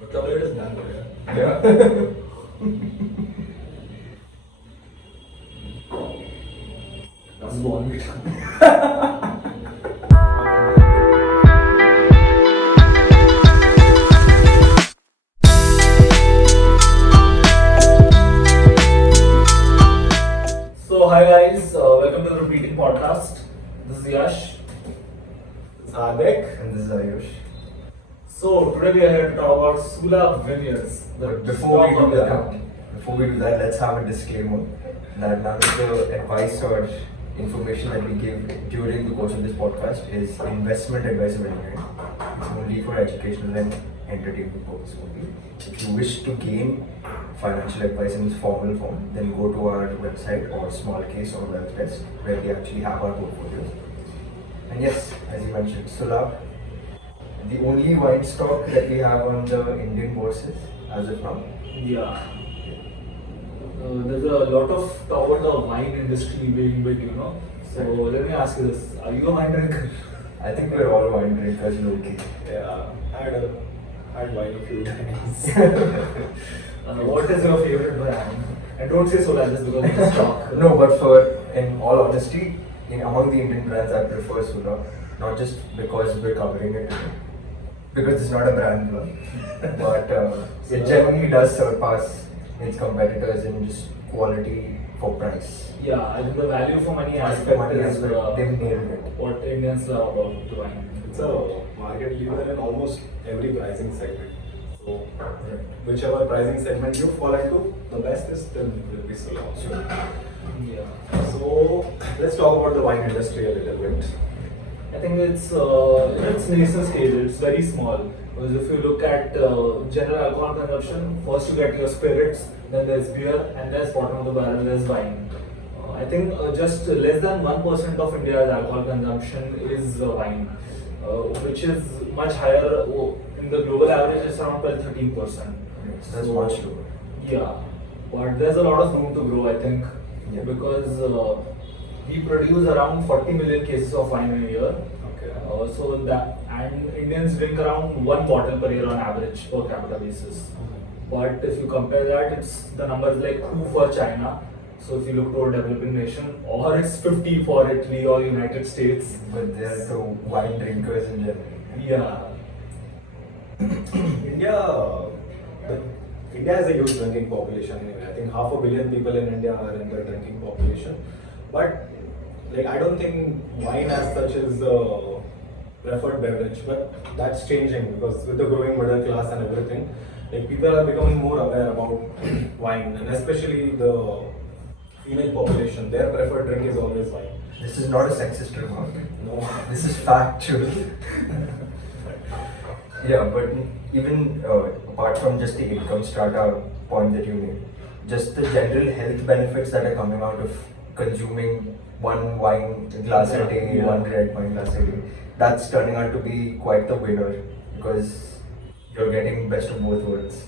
मतलब it is done. Yeah. That's one meter. So hi guys, welcome to the Rupeeting podcast. This is Yash. This is Hardik. And this is Ayush. So today we are here to talk about Sula Vineyards. But before we do that, let's have a disclaimer that none of the advice or information that we give during the course of this podcast is investment advice of any kind. It's only for educational and entertainment purpose only. If you wish to gain financial advice in its formal form, then go to our website or small case or wealth desk where we actually have our portfolios. And yes, as you mentioned, Sula, the only wine stock that we have on the Indian bourses as of now. Yeah. There's a lot of talk about the wine industry being big, you know. So let me ask you this: are you a wine drinker? I think we're all wine drinkers, low-key. Yeah, I had wine a few times. What is your favorite brand? And don't say Sula just because it's stock. No, but for, in all honesty, among the Indian brands, I prefer Sula. Not just because we're covering it today, because it's not a brand, but it genuinely does surpass its competitors in just quality for price. Yeah, I think the value for money Value aspect for money is aspect, they've nailed it. what Indians love about the wine. It's a market leader in almost every pricing segment. So, whichever pricing segment you fall into, the best is still will be Sula. Yeah. So, let's talk about the wine industry a little bit. I think it's in its nascent stage. It's very small. Because if you look at general alcohol consumption, first you get your spirits, then there's beer, and there's bottom of the barrel, there's wine. I think just less than 1% of India's alcohol consumption is wine, which is much higher in the global average. It's around 12-13%. That's much lower. Yeah, but there's a lot of room to grow, I think, because we produce around 40 million cases of wine in a year. Okay. So that, and Indians drink around one bottle per year on average per capita basis. But if you compare that, it's the numbers like 2 for China. So if you look to a developing nation, or it's 50 for Italy or United States. But they're the wine drinkers in general. Yeah. India has a huge drinking population anyway. I think 500 million people in India are in the drinking population. But like, I don't think wine as such is the preferred beverage, but that's changing because with the growing middle class and everything, like people are becoming more aware about wine, and especially the female population. Their preferred drink is always wine. This is not a sexist remark. No. This is factual. Yeah, but even apart from just the income strata point that you made, just the general health benefits that are coming out of consuming one wine glass a day, one red wine glass a day, that's turning out to be quite the winner because you're getting best of both worlds.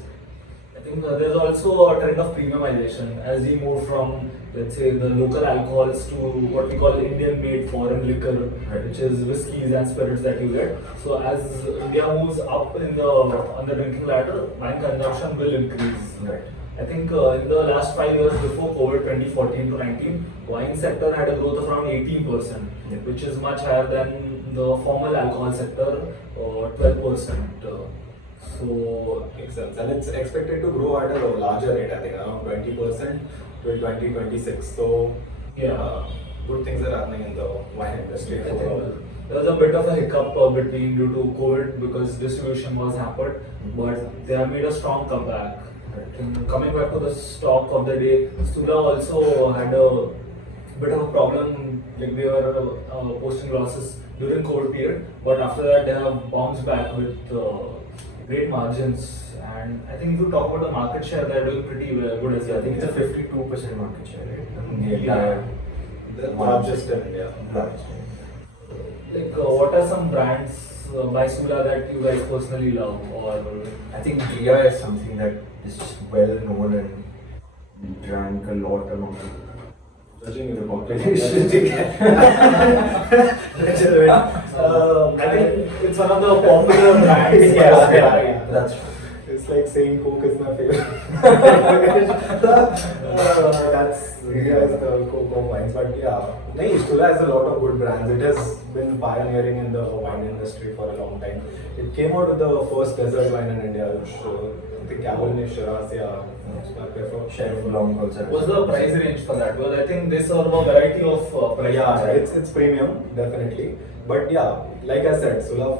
I think there's also a trend of premiumization as we move from, let's say, the local alcohols to what we call Indian-made foreign liquor, which is whiskeys and spirits that you get. So as India moves up on the drinking ladder, wine consumption will increase. Right. I think in the last 5 years before COVID, 2014 to 19, wine sector had a growth of around 18%, which is much higher than the formal alcohol sector, 12%. So Makes sense. And it's expected to grow at a larger rate, I think around 20% till 2026. So, good things are happening in the wine industry. I think there was a bit of a hiccup between due to COVID because distribution was hampered, but they have made a strong comeback. And coming back to the stock of the day, Sula also had a bit of a problem, like they were posting losses during COVID period, but after that they have bounced back with great margins. And I think if you talk about the market share, they're doing pretty well, good as well. I think it's a 52% market share, right? The entire, the largest in India. Largest. Like, what are some brands by Sula that you guys personally love? Or I think Gia is something that is well known and drank a lot along Judging the population. I think it's one of the popular brands. That's true. It's It's like saying Coke is my favorite. That's India is the Coke of wines. But yeah, Sula has a lot of good brands. It has been pioneering in the wine industry for a long time. It came out with the first desert wine in India, which the Cabernet Shiraz, yeah, I prefer. Chef Blanc also. What's the price range for that? Well, I think they serve a variety of price Yeah, ranges. it's premium, definitely. But yeah, like I said, Sula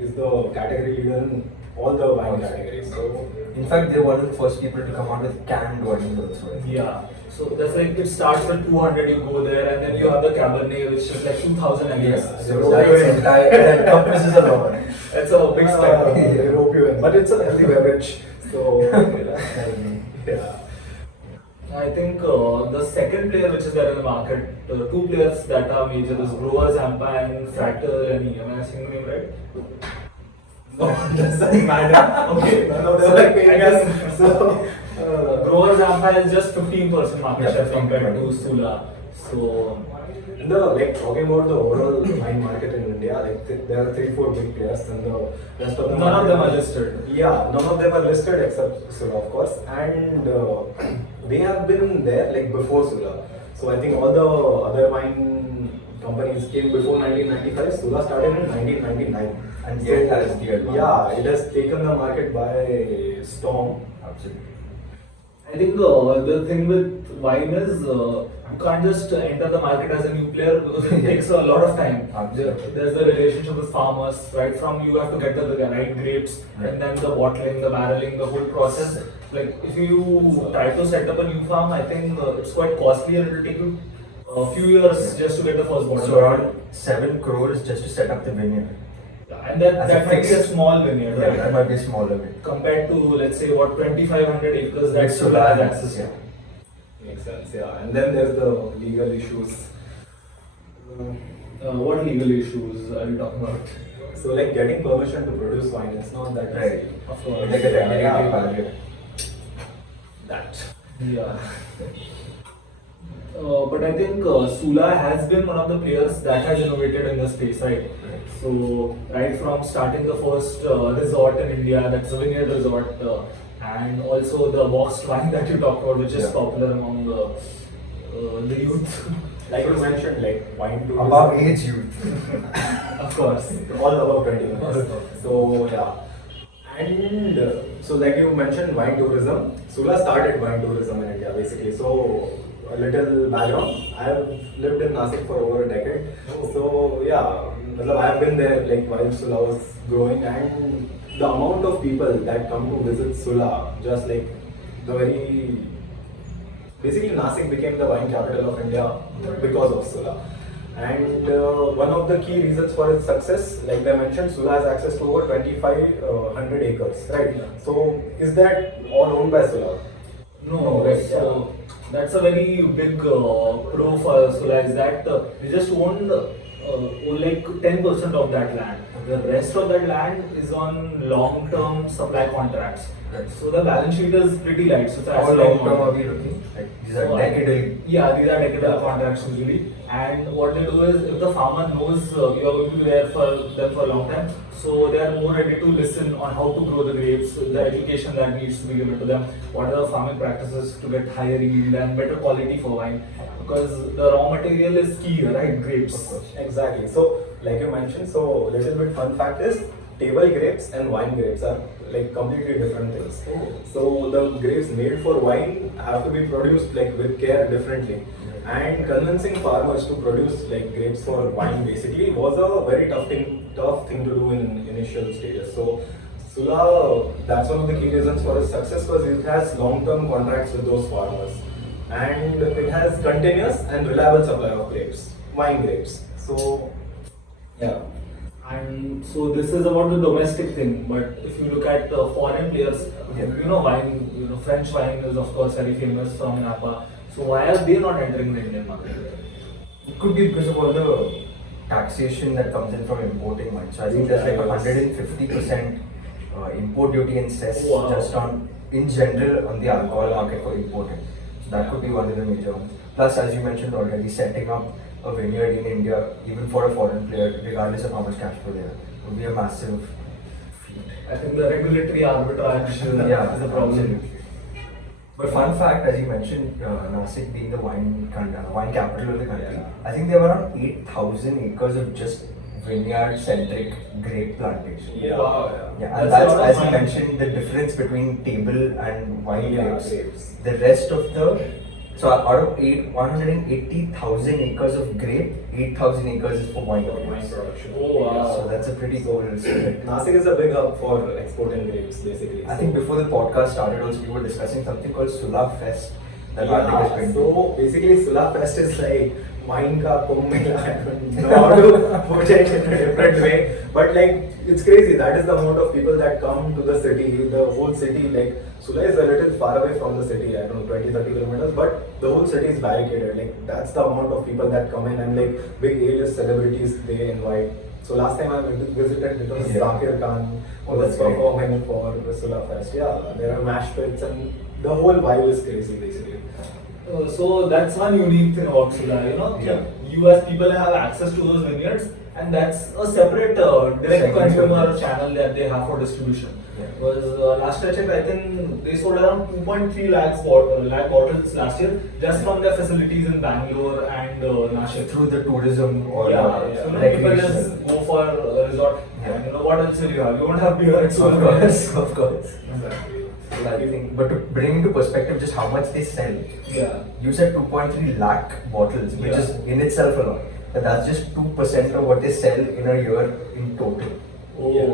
is the category leader in all the wine categories. So In fact, they're one of the first people to come out with canned wines also. I think. Yeah. So that's like it starts with 200, you go there, and then you have the Cabernet, which is like 2000 ml. Yeah, so European. that's entire, that encompasses a lot. That's a big spectrum. European, but it's a healthy beverage. So yeah. I think the second player which is there in the market, two players that are major is Grover Zampa and Frater and am I saying the name right? No, doesn't matter. Okay, none of them So, are I paying guess- us. So Grover Zampa is just 15% market Yeah, share compared 15%. to Sula. So in the talking about the overall wine market in India, there are 3-4 big players, and the rest of them none of them are listed. Yeah, none of them are listed except Sula, of course, and they have been there before Sula. So I think all the other wine companies came before 1995. Sula started in 1999, And yet has the advantage. Yeah, it has taken the market by storm. Absolutely. I think the thing with wine is you can't just enter the market as a new player because it takes a lot of time. Absolutely. There's the relationship with farmers, right from you have to get the right grapes and then the bottling, the barreling, the whole process. Like if you try to set up a new farm, I think it's quite costly and it will take you a few years just to get the first bottle. So around 7 crores just to set up the vineyard. And that, As a that might be a fixed- small vineyard, Yeah, right? that might be a smaller vineyard. Compared to let's say what 2500 acres that With Sula has access to. yeah. Makes sense, yeah. And then there's the legal issues. What legal issues are you talking about? So getting permission to produce wine, it's not that Right. easy. Of course. Like a regulatory Yeah. barrier. That. Yeah. But I think Sula has been one of the players that has innovated in the space, right? So, right from starting the first resort in India, that's a vineyard resort, and also the boxed wine that you talked about, which is Yeah. popular among the youth. Like you mentioned, wine tourism. Above age youth. Of course. All above 20. So yeah. And so like you mentioned, wine tourism. Sula started wine tourism in India basically. So a little background. I have lived in Nashik for over a decade. So yeah, I have been there while Sula was growing, and the amount of people that come to visit Sula, just the very basically Nashik became the wine capital of India because of Sula. And one of the key reasons for its success, like I mentioned, Sula has access to over 2500 acres, right? So is that all owned by Sula? No, Right, so that's a very big pro for Sula is that they just own like 10% of that land. The rest of that land is on long-term supply contracts. Right. So the balance sheet is pretty light. So it's How asset long term model. are we looking? These are So, decadal. Yeah, these are decadal contracts usually. And what they do is, if the farmer knows you are going to be there for them for a long time, so they are more ready to listen on how to grow the grapes, the education that needs to be given to them, what are the farming practices to get higher yield and better quality for wine. Because the raw material is key, right? Grapes. Of course. Exactly. So like you mentioned, so little bit fun fact is table grapes and wine grapes are completely different things. So the grapes made for wine have to be produced with care differently. And convincing farmers to produce grapes for wine basically was a very tough thing to do in initial stages. So Sula, that's one of the key reasons for its success because it has long-term contracts with those farmers. And it has continuous and reliable supply of grapes, wine grapes. So yeah. And so this is about the domestic thing, but if you look at foreign players, wine, French wine is of course very famous from Napa. So why are they not entering the Indian market? It could be because of all the taxation that comes in from importing wine. So I think there's 150% import duty and cess Wow. just on, in general, on the alcohol market for importing. So that could be one of the major ones. Plus, as you mentioned already, setting up a vineyard in India, even for a foreign player, regardless of how much cash flow they have, would be a massive feat. I think the regulatory arbitrage is a problem. Absolutely. But fun fact, as you mentioned, Nasik being the wine capital of the country, Yeah. I think there were around 8,000 acres of just vineyard-centric grape plantation. Yeah. Wow. Yeah, and That's a that's, lot of as you wine. mentioned, the difference between table and wine Yeah, grapes. grapes. The rest of so out of 180,000 acres of grape, 8,000 acres is for wine. For wine grapes. production. Oh, wow. So that's a pretty cool split. Nasik is a big hub for exporting grapes, basically. I think before the podcast started, also we were discussing something called Sula Fest that Hardik has been to. so basically Sula Fest is like wine ka Kumbh Mela. I don't know how to put it in a different way, but like it's crazy. That is the amount of people that come to the city. The whole city, like Sula is a little far away from the city. I don't know, 20-30 kilometers, but the whole city is barricaded. Like that's the amount of people that come in, and like big A-list celebrities they invite. So last time I visited, it was Yeah. Zakir Khan who Oh, was that's great. performing for the Sula Fest. Yeah, there are mash pits and the whole vibe is crazy basically. So that's one unique thing about Sula, you know. Yeah. You as people have access to those vineyards, and that's a separate direct Segment of consumer it. channel that they have for distribution. Yeah. Because last I checked, I think they sold around 2.3 lakh bottles last year just from their facilities in Bangalore and Nashik. Through the tourism or So you know, people recreational. just go for a resort. Yeah. And you know what else will you have? You won't have beer at Of Sula. course, of course. Exactly. I think, but to bring into perspective just how much they sell, Yeah. you said 2.3 lakh bottles, which Yeah. is in itself a lot. But that's just 2% of what they sell in a year in total. Oh, Yeah.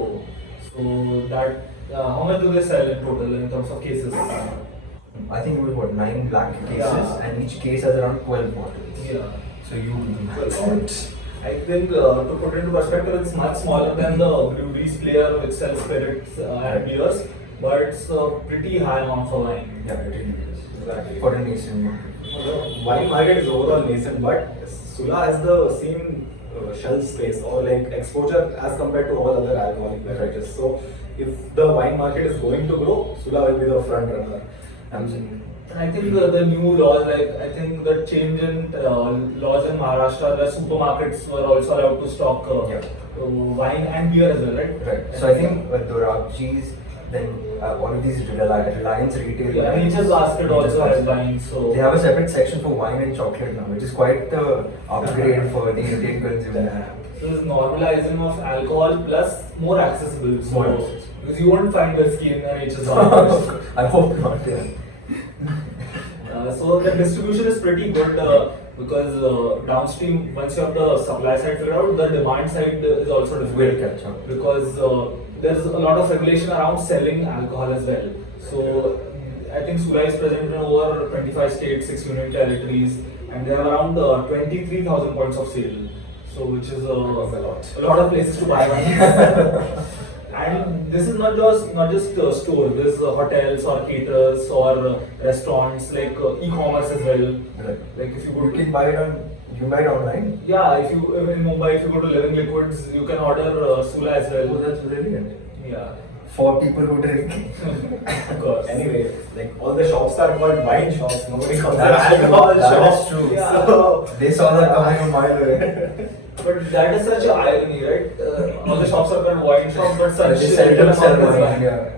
so that how much do they sell in total in terms of cases? I think it was what 9 lakh cases, Yeah. and each case has around 12 bottles. Yeah. So you I think to put it into perspective, it's much smaller than the breweries player which sells spirits and beers, but it's pretty high amount for wine. yeah, it really is. Exactly. For an Asian market. The wine market is overall nascent, but Sula has the same shelf space or like exposure as compared to all other alcoholic beverages. So if the wine market is going to grow, Sula will be the front runner. Absolutely. And I think the new laws, like I think the change in laws in Maharashtra, where supermarkets were also allowed to stock wine and beer as well, right? Right. So I think Dorabji's, then one of these Reliance retail. Yeah, brands, Nature's Basket also has Basket. wine, so They have a separate section for wine and chocolate now, which is quite the upgrade for the Indian consumer. so it's normalizing of alcohol plus more accessible. So More accessible. because you won't find whiskey in the Nature's Basket. I hope not. Yeah. So the distribution is pretty good because downstream, once you have the supply side figured out, the demand side is also difficult. Will catch up. Because there's a lot of regulation around selling alcohol as well. So I think Sula is present in over 25 states, 6 union territories, and there are around 23,000 points of sale. So which is a lot of places to buy wine. And this is not just stores. There's hotels or caterers or restaurants like e-commerce as well. Right. Like if you go You to can buy it online. yeah, if you in Mumbai, if you go to Living Liquids, you can order Sula as well. Oh, that's brilliant. Yeah, For people who drink. of course. Anyway, like all the shops are called wine shops. Nobody calls them That's true. alcohol That shops. is true. Yeah. So, They saw that coming a mile away. But that is such an irony, right? All the shops are called wine shops, but such They sell little themselves amount is wine. wine. Yeah.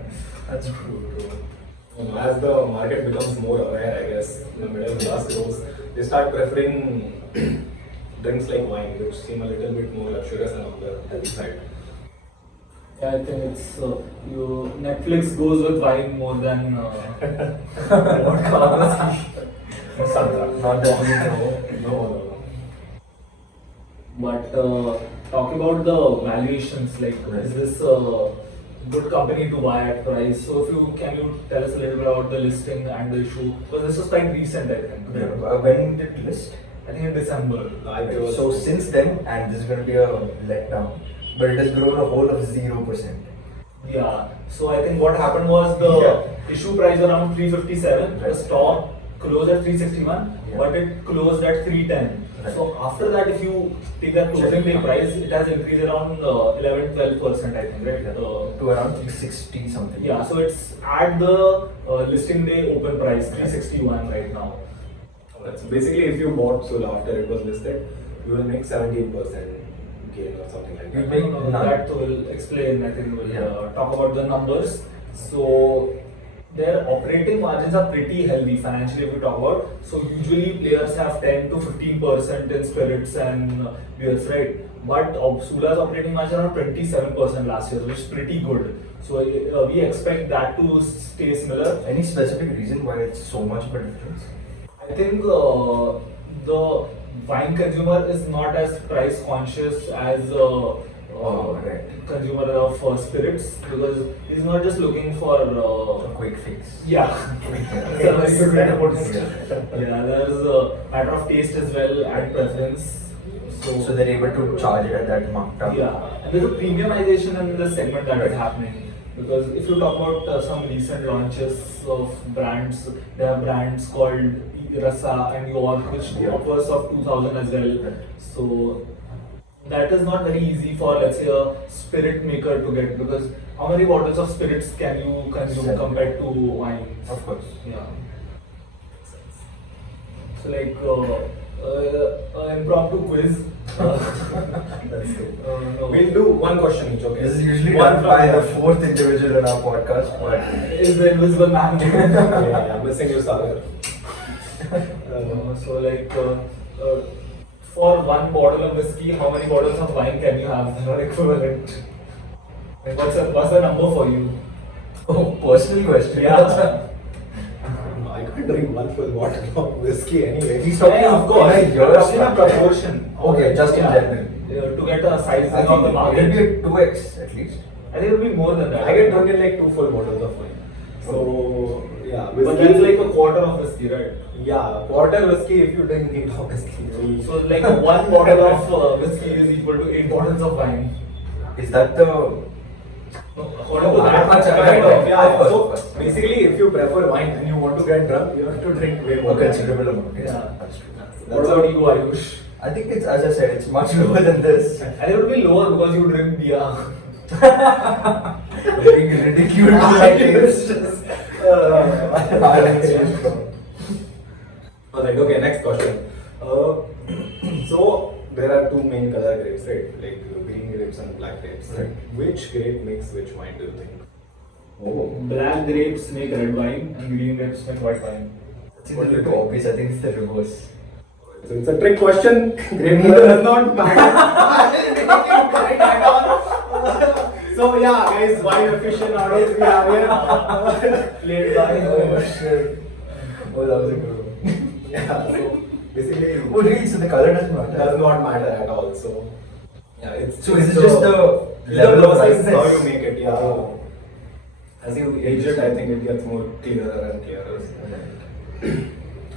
That's true. as the market becomes more aware, I guess, the middle class grows, they start preferring drinks like wine, which seem a little bit more luxurious and on the healthy side. Yeah, I think it's Netflix goes with wine more than vodka. Santa. Not that we know. No. But talking about the valuations, like is this a good company to buy at price? So if can you tell us a little bit about the listing and the issue? Because this was quite recent, I think. When did it list? I think in December. So since then, and this is going to be a letdown, but it has grown a whole of 0%. Yeah. So I think what happened was the issue price around 357. The Right. stock closed at 361, Yeah. but it closed at 310. Right. So after that, if you take that closing day price, it has increased around 11-12%, I think, right? To around 360 something. Yeah, so it's at the listing day open price, 361 right now. So basically, if you bought Sula after it was listed, you will make 17% gain or something like You that. make none. That will explain. I think we'll Yeah. talk about the numbers. So their operating margins are pretty healthy financially if we talk about. So usually players have 10 to 15% in spirits and beers, right? But Sula's operating margin are 27% last year, which is pretty good. So we expect that to stay similar. Any specific reason why it's so much of a difference? I think the wine consumer is not as price conscious as Right. consumer of spirits, because he's not just looking for A quick fix. yeah. That's a very good way to put it. Yeah, there's a matter of taste as well and preference. So they're able to charge it at that marked up. Yeah, and there's a premiumization in this segment that is happening. Because if you talk about some recent launches of brands, there are brands called Rasa and York, which Yeah. offers of 2000 as well. So that is not very easy for, let's say, a spirit maker to get, because how many bottles of spirits can you consume Seven. compared to wine? Of course. Yeah. So like impromptu quiz. That's good. No. We'll do one question each, okay? This is usually One done from by the the- fourth individual in our podcast, but Is the invisible man. yeah, missing you, Sagar. So like for one bottle of whiskey, how many bottles of wine can you have that are equivalent? Like what's the number for you? oh, personal question. Yeah. I can't drink one full bottle of whiskey anyway. He's talking Yeah, of course. in a You're year's talking a time. proportion. Okay, just in Yeah. general. To get a sizing I of think the market. it'll be a 2x at least. I think it'll be more than that. I get drunk in like 2 full bottles of wine. So, yeah. But whiskey- that's like a quarter of whiskey, right? Yeah, quarter whiskey if you drink 8 of whiskey. So like one bottle of whiskey is equal to 8 bottles of wine. Is that the According to that much, Kind of, yeah. Of So course. basically, if you prefer wine and you want to get drunk, you have to drink way more. a considerable amount? Yes, Yeah. that's true. What about you, Ayush? I think it's, as I said, it's much lower than this. And it would be lower because you drink beer. Being ridiculed by It's taste. just, Alright. Alright, okay, next question. So there are two main color grapes, right? Like green grapes and black grapes. Right. Which grape makes which wine, do you think? Oh, Black grapes make red wine and green grapes make white wine. it's a little too obvious. I think it's the reverse. So it's a trick question. Grape color does not matter. So yeah, guys, wine aficionados we have here. Played by Oh shit. Oh, that was a good one. Yeah, so basically Oh, really? So the color doesn't matter? does not matter at all. So yeah, it's So is it just the level of process brightness? how you make it? Yeah. As you age it, I think it gets more clearer and clearer.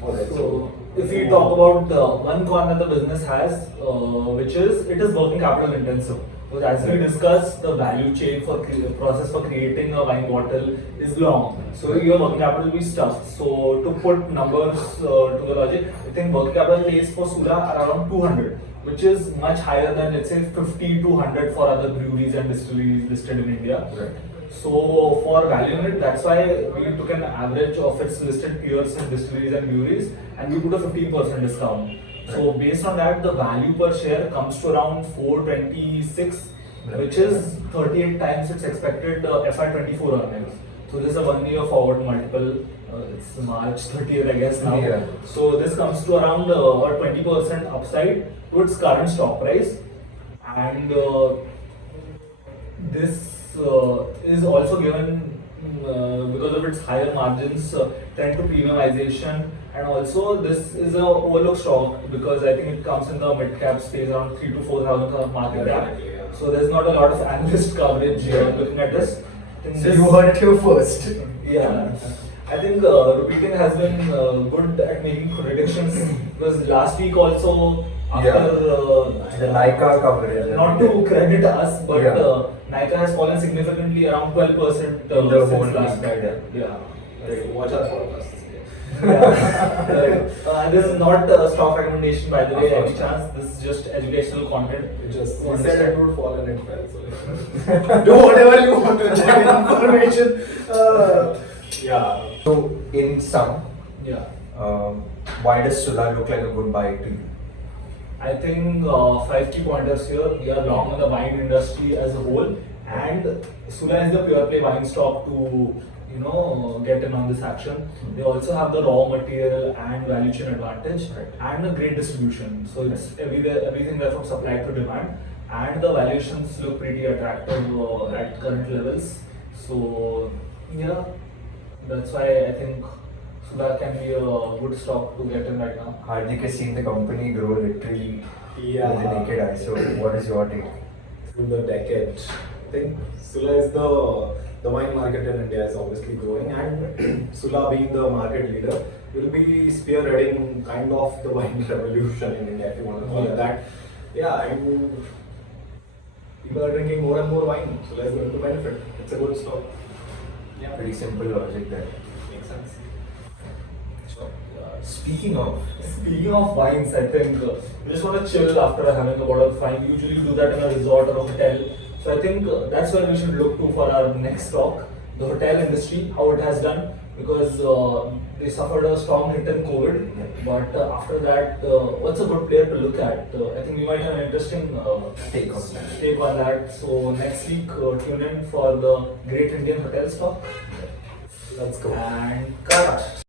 Alright, So if we talk about one corner the business has, which is it is working capital intensive. Because as we discussed, the value chain for process for creating a wine bottle is long. So your working capital will be stuck. So to put numbers to the logic, I think working capital days for Sula are around 200, which is much higher than let's say 50 to 100 for other breweries and distilleries listed in India. Right. So for value unit, that's why we took an average of its listed peers and distilleries and breweries, and we put a 15% discount. So based on that, the value per share comes to around 426, which is 38 times its expected FY24 earnings. So this is a 1 year forward multiple. It's March 30th, I guess now. Yeah. So this comes to around a 20% upside to its current stock price, and this is also given because of its higher margins, trend to premiumization, and also this is a overlooked stock because I think it comes in the mid cap space around 3 to 4,000 market cap. Definitely, yeah. So there's not a lot of analyst coverage looking at this. I think So this- you heard it here first. yeah, I think Rupeeting has been good at making predictions because last week also after The Nika coverage. not to credit us, but Yeah. Nika has fallen significantly around 12% In the since whole last week, Friday. yeah. Yeah. Right, watch our podcast. This is not a stock recommendation, by the Of way, course any not. chance. This is just educational content. It just To we said understand. it would fall and it fell. So do whatever you want with that information. Yeah. So in sum, Yeah. why does Sula look like a good buy to you? I think 5 key pointers here. We are long on the wine industry as a whole, and Sula is the pure play wine stock to get in on this action. They also have the raw material and value chain advantage and a great distribution. So it's everything there from supply to demand, and the valuations look pretty attractive at current levels. So yeah, that's why I think Sula can be a good stock to get in right now. Hardik has seen the company grow literally Yeah. with the naked eye. So, what is your take? Through the decade. I think Sula is the wine market in India is obviously growing, and Sula being the market leader will be spearheading kind of the wine revolution in India, if you want to call it that. Yeah, and people are drinking more and more wine, Sula is going to benefit. It's a good stock. Yeah, Pretty simple logic there. makes sense. Speaking of wines, I think you just want to chill after having a bottle of wine. Usually you do that in a resort or a hotel. So I think that's where we should look to for our next talk, the hotel industry, how it has done, because they suffered a strong hit in COVID. But after that, what's a good player to look at? I think we might have an interesting Take on that. take on that. So next week, tune in for the Great Indian Hotel stock. Let's go. And cut.